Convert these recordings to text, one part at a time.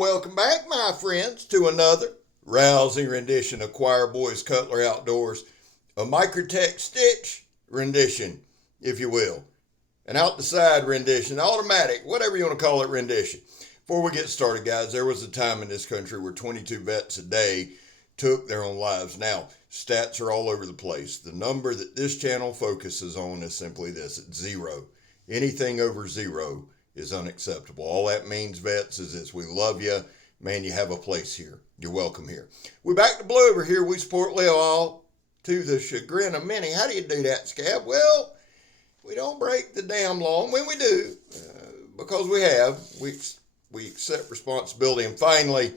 welcome back, my friends, to another rousing rendition of Choir Boys Cutlery Outdoors, a MICROTECH STITCH rendition, if you will. An out the side rendition, automatic, whatever you want to call it, rendition. Before we get started, guys, there was a time in this country where 22 vets a day took their own lives. Now, stats are all over the place. The number that this channel focuses on is simply this: it's 0. Anything over 0 is unacceptable. All that means, vets, is this: we love you. Man, you have a place here. You're welcome here. We're back to blue over here. We support Leo all to the chagrin of many. How do you do that, Scab? Well, we don't break the damn law. When we do, because we accept responsibility. And finally,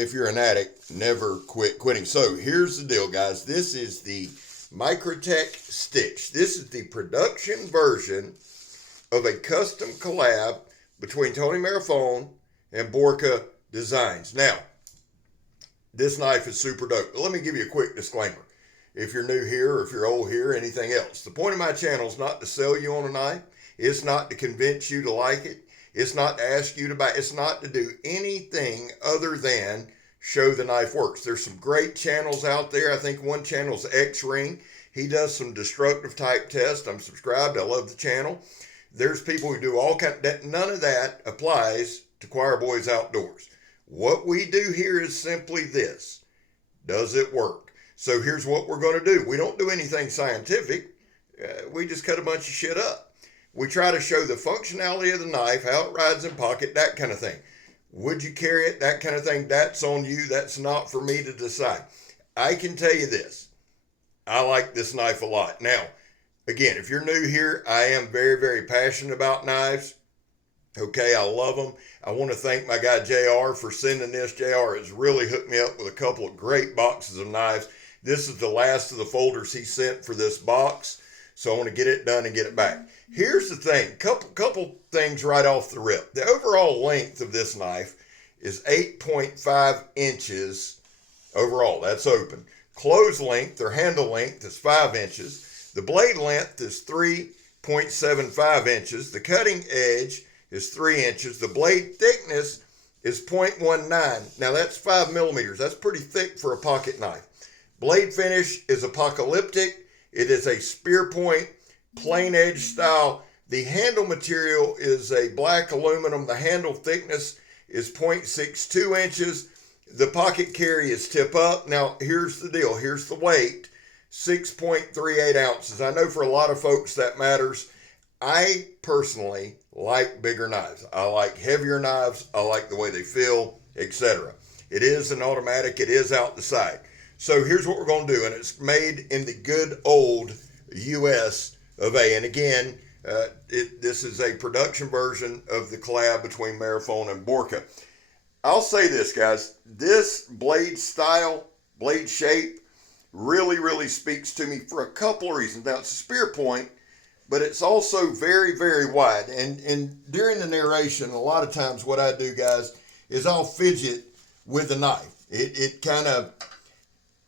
if you're an addict, never quit quitting. So here's the deal, guys. This is the MICROTECH STITCH. This is the production version of a custom collab between Tony Marfione and BORKA Designs. Now, this knife is super dope. But let me give you a quick disclaimer. If you're new here or if you're old here, anything else. The point of my channel is not to sell you on a knife. It's not to convince you to like it. It's not to ask you to buy. It's not to do anything other than show the knife works. There's some great channels out there. I think one channel is X-Ring. He does some destructive type tests. I'm subscribed. I love the channel. There's people who do all kinds of, none of that applies to Choir Boys Outdoors. What we do here is simply this: does it work? So here's what we're going to do. We don't do anything scientific. We just cut a bunch of shit up. We try to show the functionality of the knife, how it rides in pocket, that kind of thing. Would you carry it? That kind of thing. That's on you. That's not for me to decide. I can tell you this: I like this knife a lot. Now, again, if you're new here, I am very, very passionate about knives. Okay, I love them. I want to thank my guy JR for sending this. JR has really hooked me up with a couple of great boxes of knives. This is the last of the folders he sent for this box, so I want to get it done and get it back. Here's the thing, couple things right off the rip. The overall length of this knife is 8.5 inches overall. That's open. Close length, or handle length, is 5 inches. The blade length is 3.75 inches. The cutting edge is 3 inches. The blade thickness is 0.19. Now that's 5 millimeters. That's pretty thick for a pocket knife. Blade finish is apocalyptic. It is a spear point, plain edge style. The handle material is a black aluminum. The handle thickness is 0.62 inches. The pocket carry is tip up. Now here's the deal. Here's the weight. 6.38 ounces. I know for a lot of folks that matters. I personally like bigger knives. I like heavier knives. I like the way they feel, etc. It is an automatic. It is out the side. So here's what we're going to do, and it's made in the good old US of A. And again, this is a production version of the collab between Marfione and BORKA. I'll say this, guys. This blade style, blade shape, really, really speaks to me for a couple of reasons. Now, it's a spear point, but it's also very, very wide. And during the narration, a lot of times what I do, guys, is I'll fidget with the knife. It kind of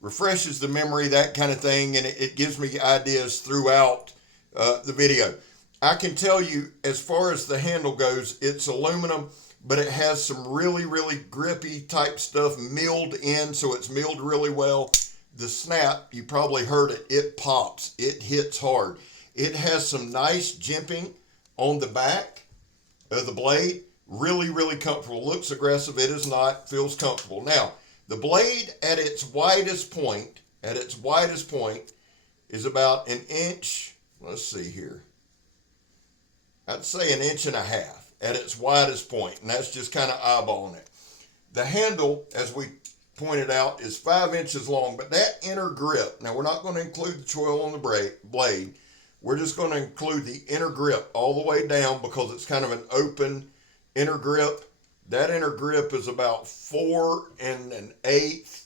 refreshes the memory, that kind of thing, and it gives me ideas throughout the video. I can tell you, as far as the handle goes, it's aluminum, but it has some really, really grippy type stuff milled in, so it's milled really well. The snap, you probably heard it, it pops, it hits hard. It has some nice jimping on the back of the blade. Really, really comfortable. Looks aggressive. It is not. Feels comfortable. Now, the blade at its widest point, is about an inch. Let's see here. I'd say an inch and a half at its widest point, and that's just kind of eyeballing it. The handle, as we pointed out, is 5 inches long, but that inner grip, now we're not going to include the choil on the blade. We're just going to include the inner grip all the way down because it's kind of an open inner grip. That inner grip is about 4 1/8.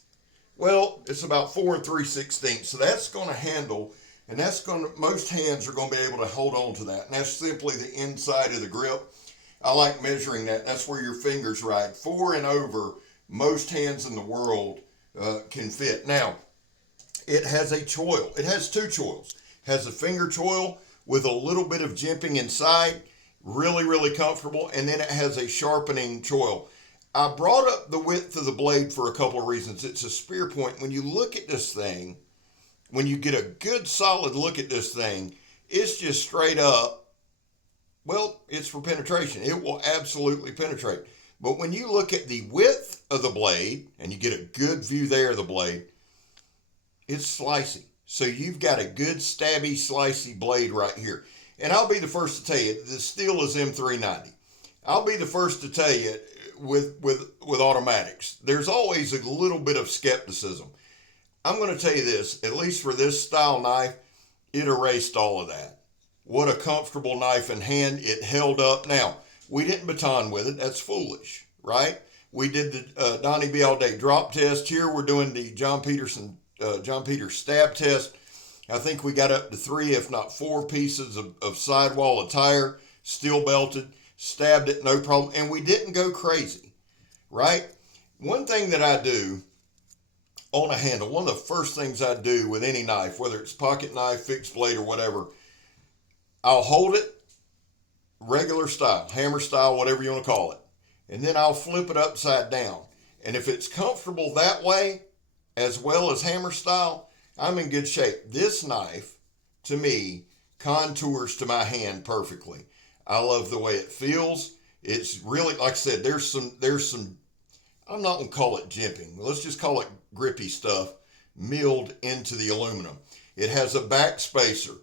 Well, it's about 4 3/16. So that's going to handle, and that's going to, most hands are going to be able to hold on to that. And that's simply the inside of the grip. I like measuring that. That's where your fingers ride. 4 and over, most hands in the world can fit. Now, it has a choil. It has 2 choils. It has a finger choil with a little bit of jimping inside. Really, really comfortable. And then it has a sharpening choil. I brought up the width of the blade for a couple of reasons. It's a spear point. When you look at this thing, when you get a good solid look at this thing, it's just straight up. Well, it's for penetration. It will absolutely penetrate. But when you look at the width of the blade, and you get a good view there of the blade, it's slicey. So you've got a good stabby, slicey blade right here. And I'll be the first to tell you, the steel is M390. I'll be the first to tell you, with automatics, there's always a little bit of skepticism. I'm going to tell you this, at least for this style knife, it erased all of that. What a comfortable knife in hand. It held up. Now, we didn't baton with it. That's foolish, right? We did the Donnie B all day drop test. Here we're doing the John Peters stab test. I think we got up to 3, if not 4 pieces of sidewall attire, steel belted, stabbed it, no problem. And we didn't go crazy, right? One thing that I do on a handle, one of the first things I do with any knife, whether it's pocket knife, fixed blade, or whatever, I'll hold it regular style, hammer style, whatever you want to call it. And then I'll flip it upside down. And if it's comfortable that way, as well as hammer style, I'm in good shape. This knife, to me, contours to my hand perfectly. I love the way it feels. It's really, like I said, there's some, I'm not going to call it jimping. Let's just call it grippy stuff milled into the aluminum. It has a back spacer.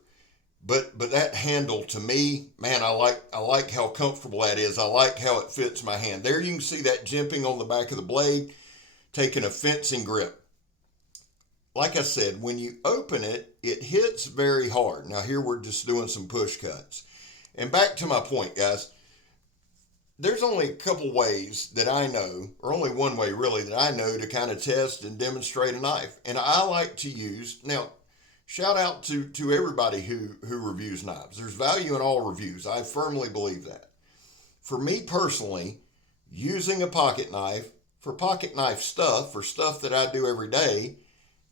But that handle, to me, man, I like how comfortable that is. I like how it fits my hand. There you can see that jimping on the back of the blade, taking a fencing grip. Like I said, when you open it, it hits very hard. Now here we're just doing some push cuts. And back to my point, guys, there's only a couple ways that I know, or only one way really that I know to kind of test and demonstrate a knife. And I like to use, now, shout out to everybody who reviews knives. There's value in all reviews. I firmly believe that. For me personally, using a pocket knife for pocket knife stuff, for stuff that I do every day,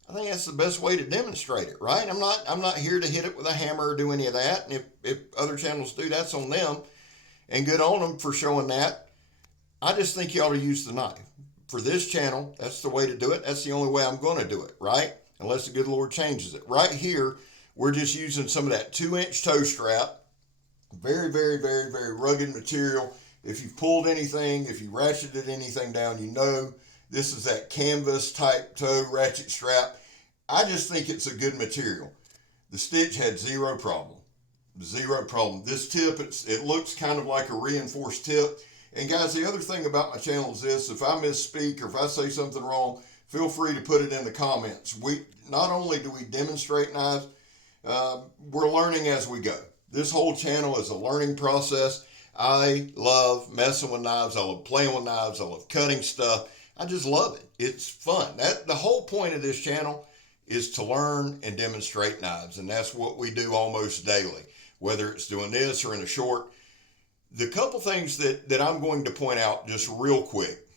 I think that's the best way to demonstrate it, right? I'm not here to hit it with a hammer or do any of that. And if other channels do, that's on them. And good on them for showing that. I just think you ought to use the knife. For this channel, that's the way to do it. That's the only way I'm going to do it, right? Unless the good Lord changes it. Right here, we're just using some of that 2-inch toe strap. Very, very, very, very rugged material. If you've pulled anything, if you ratcheted anything down, you know this is that canvas type toe ratchet strap. I just think it's a good material. The stitch had zero problem. Zero problem. This tip, it looks kind of like a reinforced tip. And guys, the other thing about my channel is this: if I misspeak or if I say something wrong, feel free to put it in the comments. Not only do we demonstrate knives, we're learning as we go. This whole channel is a learning process. I love messing with knives. I love playing with knives. I love cutting stuff. I just love it. It's fun. The whole point of this channel is to learn and demonstrate knives, and that's what we do almost daily, whether it's doing this or in a short. The couple things that I'm going to point out just real quick.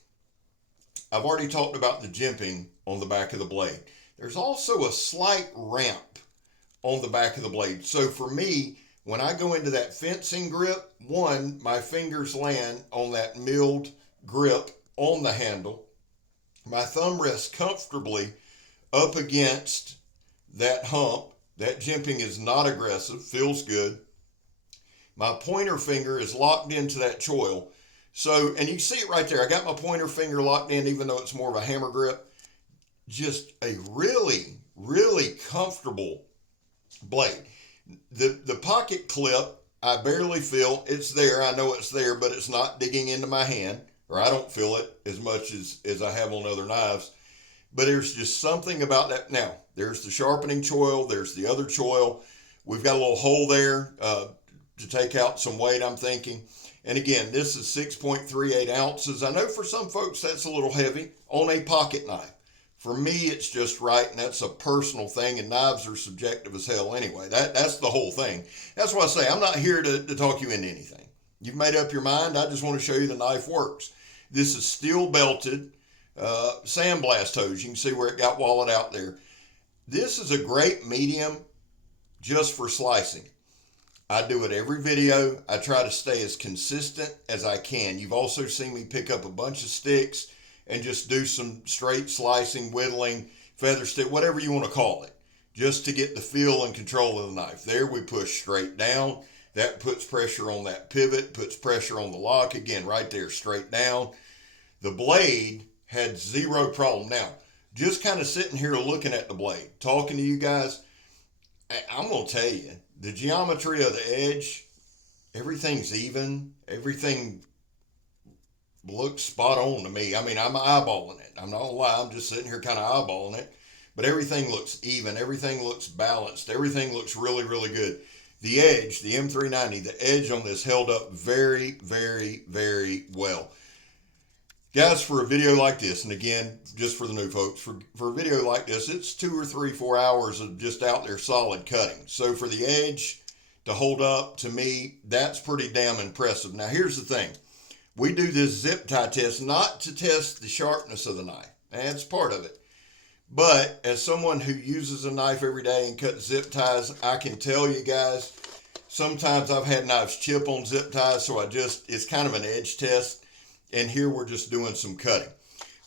I've already talked about the jimping on the back of the blade. There's also a slight ramp on the back of the blade. So for me, when I go into that fencing grip, one, my fingers land on that milled grip on the handle. My thumb rests comfortably up against that hump. That jimping is not aggressive, feels good. My pointer finger is locked into that choil. So, and you can see it right there. I got my pointer finger locked in, even though it's more of a hammer grip. Just a really, really comfortable blade. The pocket clip, I barely feel. It's there. I know it's there, but it's not digging into my hand, or I don't feel it as much as I have on other knives. But there's just something about that. Now, there's the sharpening choil. There's the other choil. We've got a little hole there to take out some weight, I'm thinking. And again, this is 6.38 ounces. I know for some folks that's a little heavy on a pocket knife. For me, it's just right, and that's a personal thing, and knives are subjective as hell anyway. That's the whole thing. That's why I say I'm not here to talk you into anything. You've made up your mind. I just want to show you the knife works. This is steel belted sandblast hose. You can see where it got walled out there. This is a great medium just for slicing. I do it every video. I try to stay as consistent as I can. You've also seen me pick up a bunch of sticks and just do some straight slicing, whittling, feather stick, whatever you want to call it, just to get the feel and control of the knife. There we push straight down. That puts pressure on that pivot, puts pressure on the lock. Again, right there, straight down. The blade had zero problem. Now, just kind of sitting here looking at the blade, talking to you guys, I'm going to tell you, the geometry of the edge, everything's even. Everything looks spot on to me. I mean, I'm eyeballing it. I'm not going to lie. I'm just sitting here kind of eyeballing it. But everything looks even. Everything looks balanced. Everything looks really, really good. The edge, the M390, the edge on this held up very, very, very well. Guys, for a video like this, and again, just for the new folks, for a video like this, it's 2 or 3, 4 hours of just out there solid cutting. So for the edge to hold up, to me, that's pretty damn impressive. Now, here's the thing. We do this zip tie test not to test the sharpness of the knife. That's part of it. But as someone who uses a knife every day and cuts zip ties, I can tell you guys, sometimes I've had knives chip on zip ties, so it's kind of an edge test. And here we're just doing some cutting.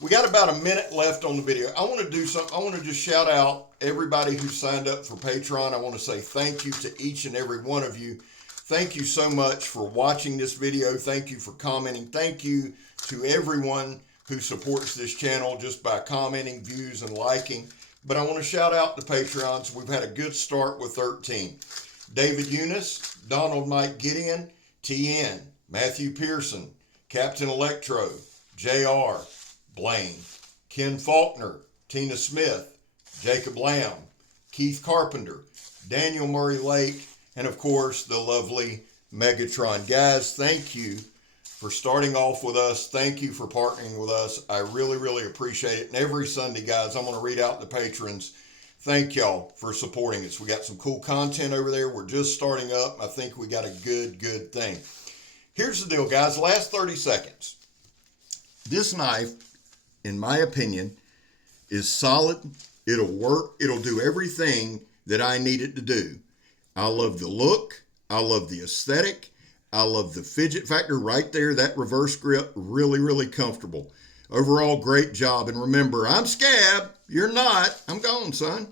We got about a minute left on the video. I want to do something. I want to just shout out everybody who signed up for Patreon. I want to say thank you to each and every one of you. Thank you so much for watching this video. Thank you for commenting. Thank you to everyone who supports this channel just by commenting, views, and liking. But I want to shout out the Patreons. We've had a good start with 13. David Eunice, Donald Mike Gideon, TN, Matthew Pearson, Captain Electro, JR, Blaine, Ken Faulkner, Tina Smith, Jacob Lamb, Keith Carpenter, Daniel Murray Lake, and of course the lovely Megatron. Guys, thank you for starting off with us. Thank you for partnering with us. I really, really appreciate it. And every Sunday, guys, I'm going to read out the patrons. Thank y'all for supporting us. We got some cool content over there. We're just starting up. I think we got a good thing. Here's the deal, guys. Last 30 seconds. This knife, in my opinion, is solid. It'll work. It'll do everything that I need it to do. I love the look. I love the aesthetic. I love the fidget factor right there. That reverse grip, really, really comfortable. Overall, great job. And remember, I'm Scab. You're not. I'm gone, son.